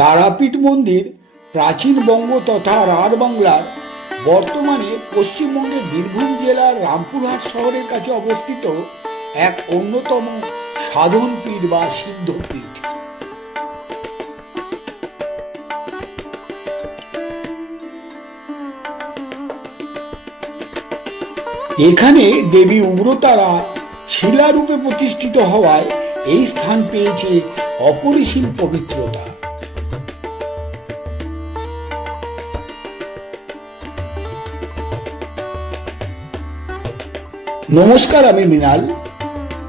তারাপীঠ মন্দির, প্রাচীন বঙ্গ তথা রাঢ় বাংলার, বর্তমানে পশ্চিমবঙ্গের বীরভূম জেলার রামপুরহাট শহরের কাছে অবস্থিত এক অন্যতম সাধন পীঠ বা সিদ্ধপীঠ। এখানে দেবী উগ্রতারা শিলারূপে প্রতিষ্ঠিত হওয়ায় এই স্থান পেয়েছে অপরিসীম পবিত্রতা। নমস্কার, আমি মৃণাল।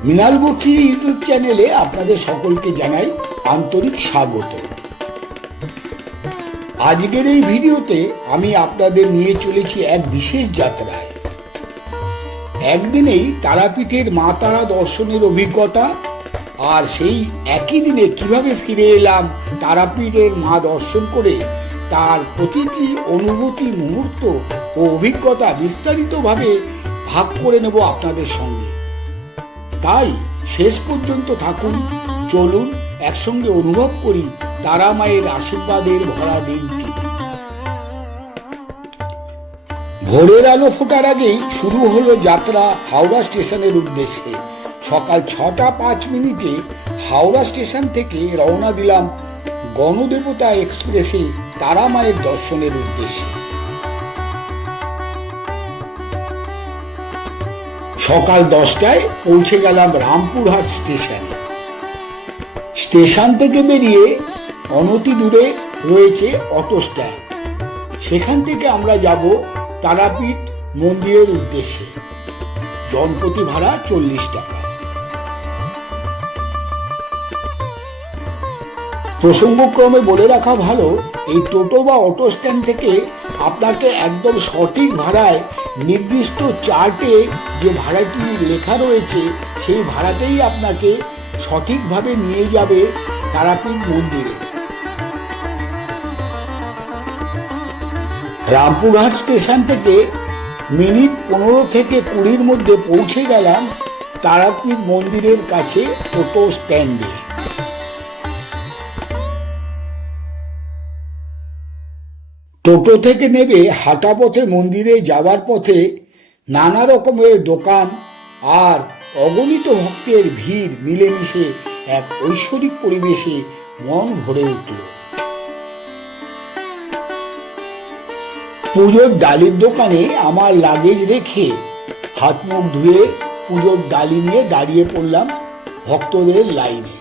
মৃণাল বক্সি ইউটিউব চ্যানেলে আপনাদের সকলকে জানাই আন্তরিক স্বাগত। আজকের এই ভিডিওতে আমি আপনাদের নিয়ে চলেছি এক বিশেষ যাত্রায়। একদিনেই তারাপীঠের মা তারা দর্শনের অভিজ্ঞতা আর সেই একই দিনে কীভাবে ফিরে এলাম তারাপীঠের মা দর্শন করে, তার প্রতিটি অনুভূতি, মুহূর্ত ও অভিজ্ঞতা বিস্তারিতভাবে ভাগ করে নেব আপনাদের সঙ্গে। তাই শেষ পর্যন্ত থাকুন, চলুন, একসঙ্গে অনুভব করি তারা মায়ের আশীর্বাদের ভরা দিনটি। ভোরের আলো ফোটার আগেই শুরু হলো যাত্রা হাওড়া স্টেশনের উদ্দেশ্যে। সকাল ছটা পাঁচ মিনিটে হাওড়া স্টেশন থেকে রওনা দিলাম গণদেবতা এক্সপ্রেসে তারা মায়ের দর্শনের উদ্দেশ্যে। সকাল দশটায় পৌঁছে গেলাম রামপুরহাট স্টেশনে। স্টেশন থেকে বেরিয়ে অনতি দূরে রয়েছে অটো স্ট্যান্ড। সেখান থেকে আমরা যাব তারাপীঠ মন্দিরের উদ্দেশ্যে। জনপতি ভাড়া চল্লিশ টাকা। প্রসঙ্গক্রমে বলে রাখা ভালো, এই টোটো বা অটো স্ট্যান্ড থেকে আপনাকে একদম সঠিক ভাড়ায় নির্দিষ্ট চার্টে যে ভাড়াটি লেখা রয়েছে, সেই ভাড়াতেই আপনাকে সঠিকভাবে নিয়ে যাবে তারাপীঠ মন্দিরে। রামপুরহাট স্টেশন থেকে মিনিট পনেরো থেকে কুড়ির মধ্যে পৌঁছে গেলাম তারাপীঠ মন্দিরের কাছে টোটো স্ট্যান্ডে। টোটো থেকে নেবে হাঁটা পথে মন্দিরে যাওয়ার পথে নানা রকমের দোকান আর অগণিত ভক্তের ভিড় মিলেমিশে এক ঐশ্বরিক পরিবেশে মন ভরে উঠল। পুজোর ডালির দোকানে আমার লাগেজ রেখে হাত মুখ ধুয়ে পুজোর ডালি নিয়ে দাঁড়িয়ে পড়লাম ভক্তদের লাইনে।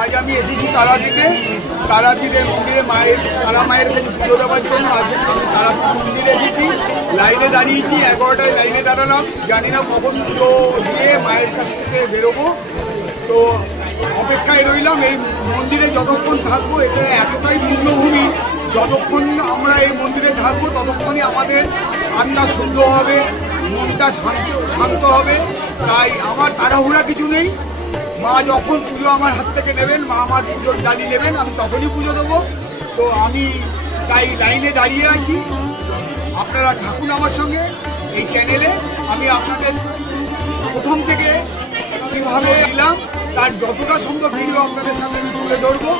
আজ আমি এসেছি তারাপীঠে। তারাপীঠের মন্দিরে মায়ের, তারা মায়ের কাছে পুজো দেওয়ার জন্য আমি তারাপীঠ মন্দিরে এসেছি। লাইনে দাঁড়িয়েছি, এগারোটায় লাইনে দাঁড়ালাম। জানি না কখন পুজো দিয়ে মায়ের কাছ থেকে বেরোবো। তো অপেক্ষায় রইলাম, এই মন্দিরে যতক্ষণ থাকব, এটা এতটাই পূর্ণভূমি যতক্ষণ আমরা এই মন্দিরে থাকব, ততক্ষণই আমাদের আত্মা শুদ্ধ হবে, মনটা শান্ত শান্ত হবে। তাই আমার তাড়াহুড়া কিছু নেই। মা যখন পুজো আমার হাত থেকে নেবেন, মা আমার পুজোর ডালি নেবেন, আমি তখনই পুজো দেবো। তো আমি তাই লাইনে দাঁড়িয়ে আছি। আপনারা থাকুন আমার সঙ্গে এই চ্যানেলে। আমি আপনাদের প্রথম থেকে কীভাবে এলাম তার যতটা সম্ভব ভিডিও আপনাদের সামনে আমি তুলে ধরবো।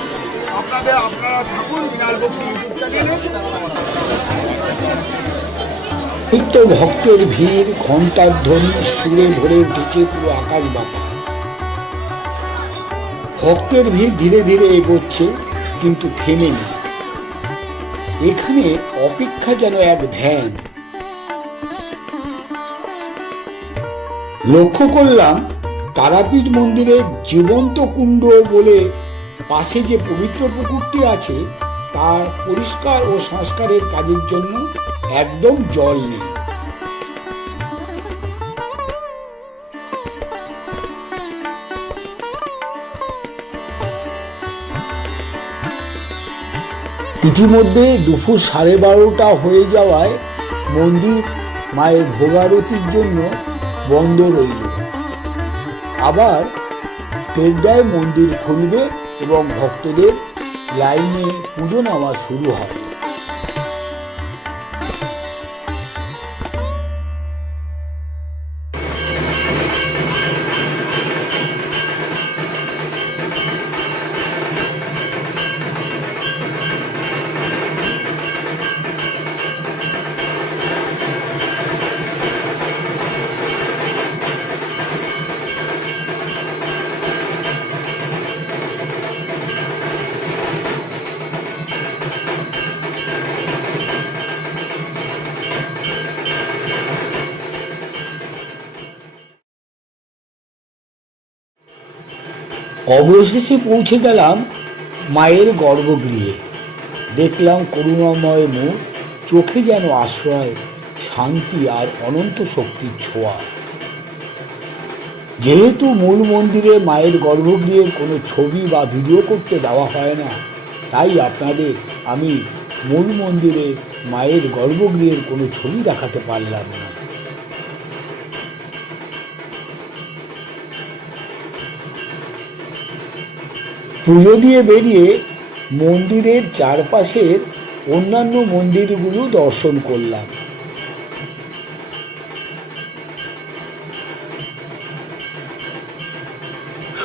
আপনাদের, আপনারা থাকুন বিনাল বক্সি ইউটিউব চ্যানেলে। নিত্য ভক্তের ভিড় ঘণ্টার ধ্বনি, সুরে ভরে উঠেছে পুরো আকাশ বাপা ভক্তের ভিড় ধীরে ধীরে এগোচ্ছে, কিন্তু থেমে নেই। এখানে অপেক্ষা যেন এক ধ্যান। লক্ষ্য করলাম, তারাপীঠ মন্দিরের জীবন্ত কুণ্ড বলে পাশে যে পবিত্র পুকুরটি আছে, তার পরিষ্কার ও সংস্কারের কাজের জন্য একদম জল নেই। ইতিমধ্যে দুপুর সাড়ে বারোটা হয়ে যাওয়ায় মন্দির মায়ের ভোগারতির জন্য বন্ধ রইল। আবার দেড়টায় মন্দির খুলবে এবং ভক্তদের লাইনে পুজো নেওয়া শুরু হয় অবশেষে পৌঁছে গেলাম মায়ের গর্ভগৃহে। দেখলাম করুণাময় মুখ, চোখে যেন আশ্রয়, শান্তি আর অনন্ত শক্তির ছোঁয়া। যেহেতু মূল মন্দিরে মায়ের গর্ভগৃহের কোনো ছবি বা ভিডিও করতে দেওয়া হয় না, তাই আপনাদের আমি মূল মন্দিরে মায়ের গর্ভগৃহের কোনো ছবি দেখাতে পারলাম না। পুজো দিয়ে বেরিয়ে মন্দিরের চারপাশের অন্যান্য মন্দিরগুলো দর্শন করলাম।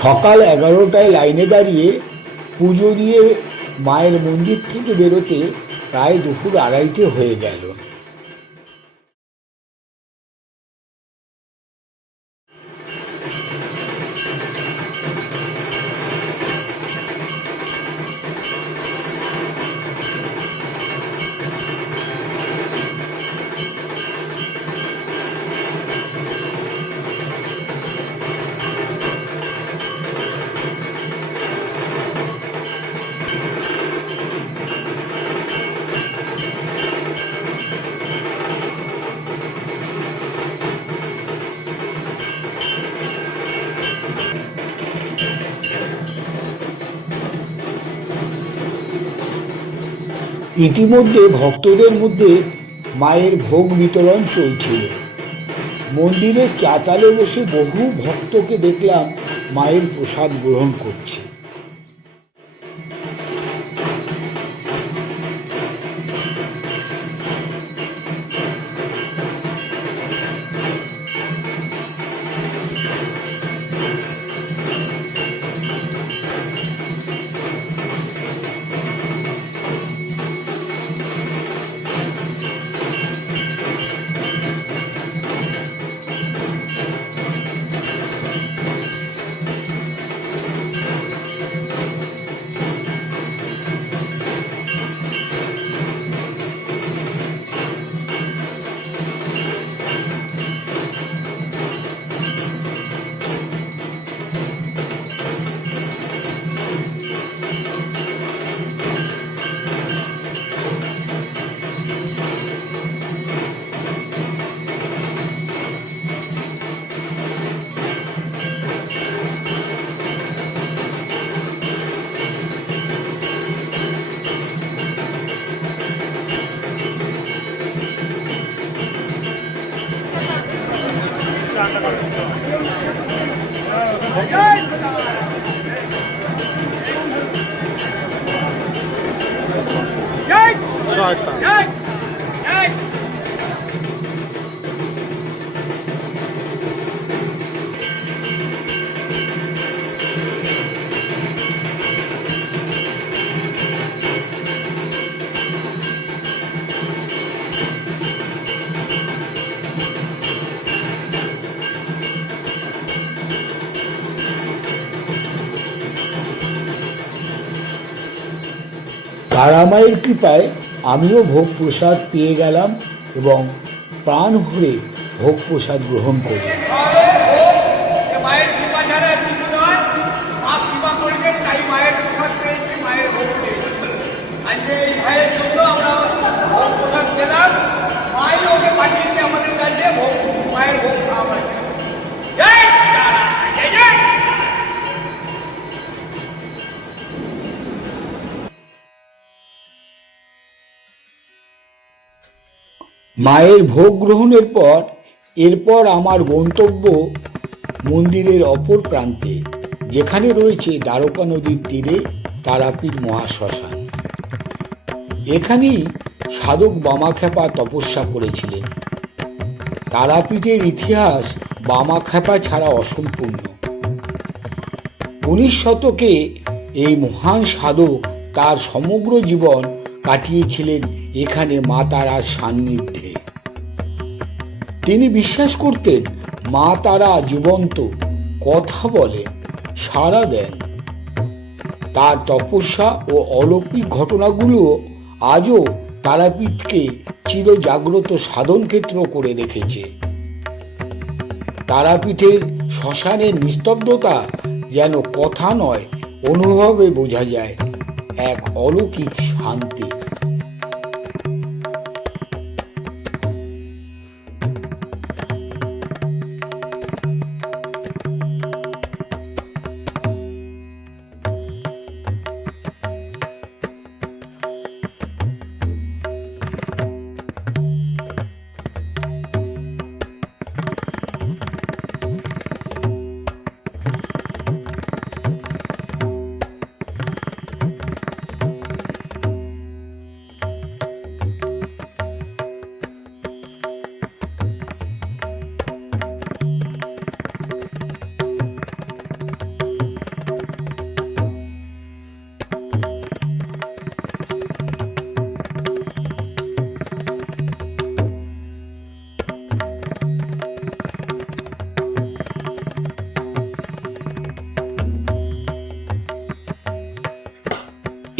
সকাল এগারোটায় লাইনে দাঁড়িয়ে পুজো দিয়ে মায়ের মন্দির থেকে বেরোতে প্রায় দুপুর আড়াইটে হয়ে গেল। ইতিমধ্যে ভক্তদের মধ্যে মায়ের ভোগ বিতরণ চলছিল। মন্দিরের চাতালে বসে বহু ভক্তকে দেখলাম মায়ের প্রসাদ গ্রহণ করছে। Right. তারামায়ের কৃপায় আমিও ভোগ প্রসাদ পেয়ে গেলাম এবং প্রাণ ভরে ভোগ প্রসাদ গ্রহণ করি। মায়ের আর কিছু মায়ের ভোগ গ্রহণের পর, এরপর আমার গন্তব্য মন্দিরের অপর প্রান্তে, যেখানে রয়েছে দ্বারকা নদীর তীরে তারাপীঠ মহাশ্মশান। এখানেই সাধক বামাখ্যাপা তপস্যা করেছিলেন। তারাপীঠের ইতিহাস বামাখ্যাপা ছাড়া অসম্পূর্ণ। উনিশ শতকে এই মহান সাধক তার সমগ্র জীবন কাটিয়েছিলেন এখানে মা তারার সান্নিধ্যে। তিনি বিশ্বাস করতেন মা তারা জীবন্ত, কথা বলেন, সাড়া দেন। তার তপস্যা ও অলৌকিক ঘটনাগুলো আজও তারাপীঠকে চিরজাগ্রত সাধন ক্ষেত্র করে রেখেছে। তারাপীঠের শ্মশানের নিস্তব্ধতা যেন কথা নয়, অনুভবে বোঝা যায় এক অলৌকিক শান্তি।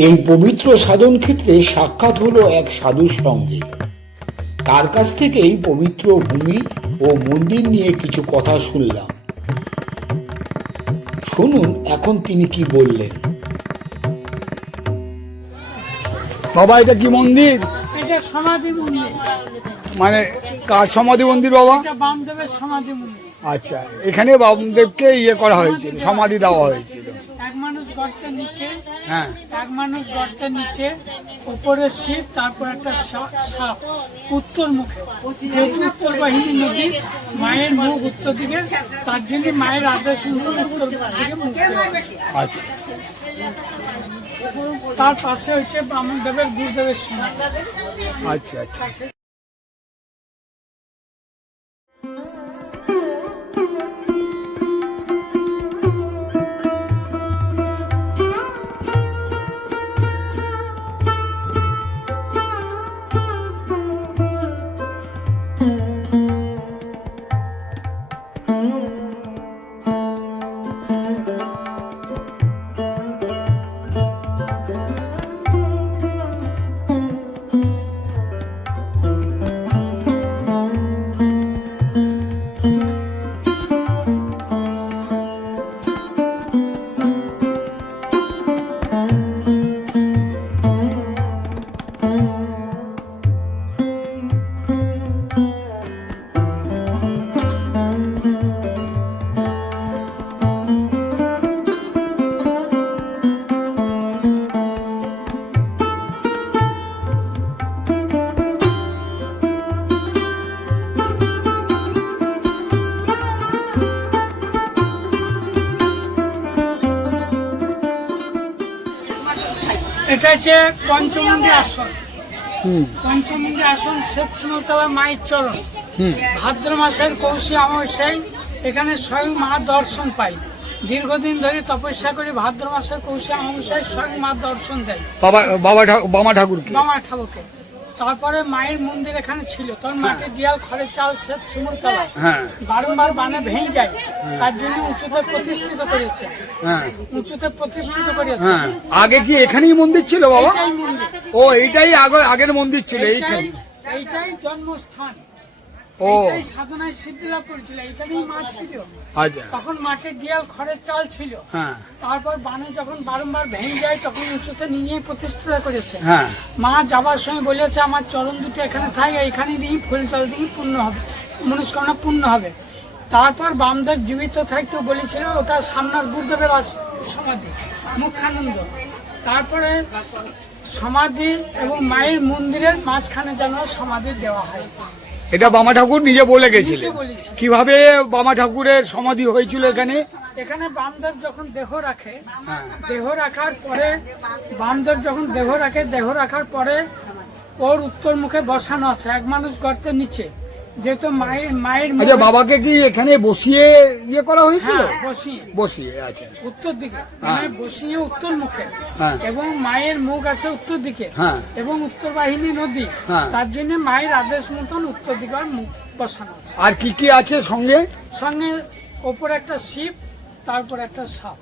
এই পবিত্র সাধন ক্ষেত্রে সাক্ষাৎ হলো এক সাধুর সঙ্গে। তার কাছ থেকে এই পবিত্র ভূমি ও মন্দির নিয়ে কিছু কথা শুনলাম। শুনুন এখন তিনি কি বললেন। বাবা এটা কি মন্দির? এটা সমাধি মন্দির। মানে কার সমাধি মন্দির বাবা? বামদেবের সমাধি মন্দির। আচ্ছা এখানে বামদেবকে ইয়ে করা হয়েছিল সমাধি দেওয়া হয়েছিল। এক মানুষ গর্তের নিচে হ্যাঁ। এক মানুষ গর্তের নিচে উপরে শিব তারপর একটা সাপ উত্তর মুখে। যেহেতু উত্তর বাহিনী নদী মায়ের মুখ উত্তর দিকে তার জন্য মায়ের আদেশ উত্তর দিকে মুখ আচ্ছা। তার পাশে হচ্ছে বামদেবের গুরুদেবের সমাধি। আচ্ছা আচ্ছা। এটা হচ্ছে পঞ্চমন্দির আসন। পঞ্চমন্দির আসন শেখ সিমতলা মায়ের চরণ। ভাদ্র মাসের কৌশি অমাবস্যায় এখানে স্বয়ং মা দর্শন পাই দীর্ঘদিন ধরে তপস্যা করে ভাদ্র মাসের কৌশি অমাবস্যায় স্বয়ং মা দর্শন দেয়। বাবা বাবা ঠাকুর বামা ঠাকুরকে। তারপরে মায়ের মন্দির এখানে ছিল। তখন মাটির দেয়াল খড়ের চাল শ্বেত শিমুর তলা বারংবার বানে ভেঙে যায়। তার জন্য উঁচুতে প্রতিষ্ঠিত করেছে। হ্যাঁ। উঁচুতে প্রতিষ্ঠিত করেছে। হ্যাঁ। আগে কি এখানেই মন্দির ছিল বাবা? ও এইটাই আগে আগের মন্দির ছিল এইখানে। এইটাই জন্মস্থান। ও। এইটাই সাধনায় সিদ্ধি লাভ করেছিল এইখানেই মা ছিল। আচ্ছা। তখন দেয়াল খড়ের চাল ছিল। হ্যাঁ। তারপর বানে যখন বারংবার ভেঙে যায় তখন উঁচুতে নিয়ে প্রতিষ্ঠিত করেছে। হ্যাঁ। মা যাবার সময় বলেছে আমার চরণ দুটো এখানে থাকে এখানে দিয়ে ফুল জল দিয়ে পূর্ণ হবে মনস্কামনা পূর্ণ হবে। তারপর বামদেব জীবিত থাকতে বলেছিল ওটা সামনার গুরুদেবের আস- সমাধি মুখানন্দ। তারপরে সমাধি এবং মায়ের মন্দিরের মাঝখানে যেন সমাধি দেওয়া হয়। এটা বামা ঠাকুর নিজে বলে গেছিলেন। কীভাবে বামা ঠাকুরের সমাধি হয়েছিল এখানে এখানে বামদেব যখন দেহ রাখে হ্যাঁ। দেহ রাখার পরে বামদেব যখন দেহ রাখে দেহ রাখার পরে ওর উত্তর মুখে বসানো আছে এক মানুষ গর্তের নিচে যেহেতু মায়ের মায়ের আচ্ছা বাবাকে কি এখানে বসিয়ে ইয়ে করা হয়েছিল? হ্যাঁ, বসিয়ে। বসিয়ে আচ্ছা। উত্তর দিকে। মানে বসিয়ে উত্তর মুখে। হ্যাঁ। এবং মায়ের মুখ আছে উত্তর দিকে। হ্যাঁ। এবং উত্তর বাহিনী নদী। হ্যাঁ। তার জন্য মায়ের আদেশ মতন উত্তর দিকে মুখ বসানো আর কি কি আছে সঙ্গে? সঙ্গে ওপরে একটা শিব তারপর একটা সাপ।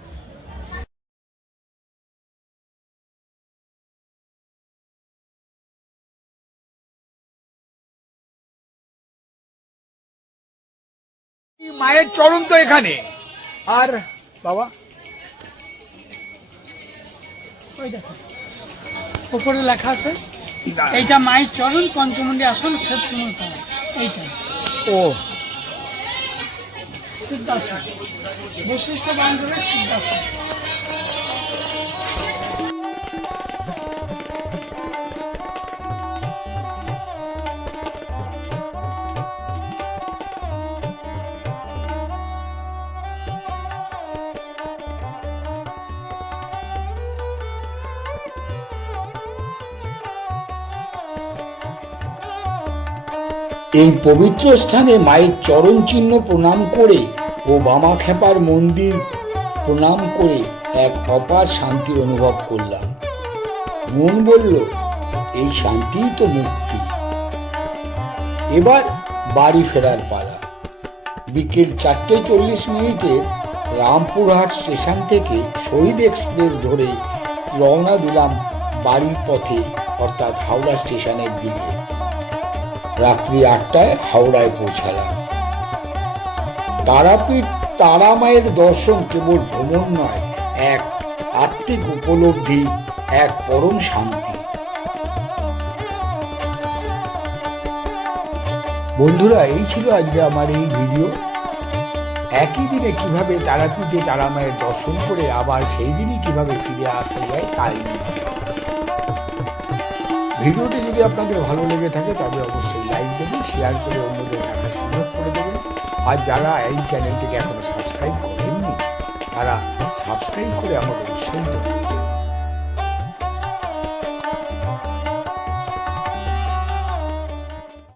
মায়ের চরণ তো এখানে। আর বাবা? ওই দেখো ওপরে লেখা আছে এইটা মায়ের চরণ পঞ্চমন্ডি আসন এইটা। ও। সিদ্ধাসন। বৈশিষ্ট্য বান্ধবের সিদ্ধাসন। এই পবিত্র স্থানে মায়ের চরণ চিহ্ন প্রণাম করে ও বামা খেপার মন্দির প্রণাম করে এক অপার শান্তি অনুভব করলাম। মন বলল, এই শান্তিই তো মুক্তি। এবার বাড়ি ফেরার পালা। বিকেল চারটে চল্লিশ মিনিটে রামপুরহাট স্টেশন থেকে শহীদ এক্সপ্রেস ধরে রওনা দিলাম বাড়ির পথে, অর্থাৎ হাওড়া স্টেশনের দিকে। রাত্রি আটটায় হাওড়ায় পৌঁছালাম। তারাপীঠ তারা মায়ের দর্শন কেবল ভ্রমণ নয়, এক আত্মিক উপলব্ধি, এক পরম শান্তি। বন্ধুরা, এই ছিল আজকে আমার এই ভিডিও। একই দিনে কীভাবে তারাপীঠে তারা মায়ের দর্শন করে আবার সেই দিনই কীভাবে ফিরে আসা যায়, তাই নিয়ে। ভিডিওটি যদি আপনাদের ভালো লেগে থাকে, তবে অবশ্যই লাইক দেবেন শেয়ার করে অন্যদের দেখার সুযোগ করে দেবেন। আর যারা এই চ্যানেলটিকে এখনও সাবস্ক্রাইব করেননি, তারা সাবস্ক্রাইব করে আমাকে উৎসাহিত করবেন।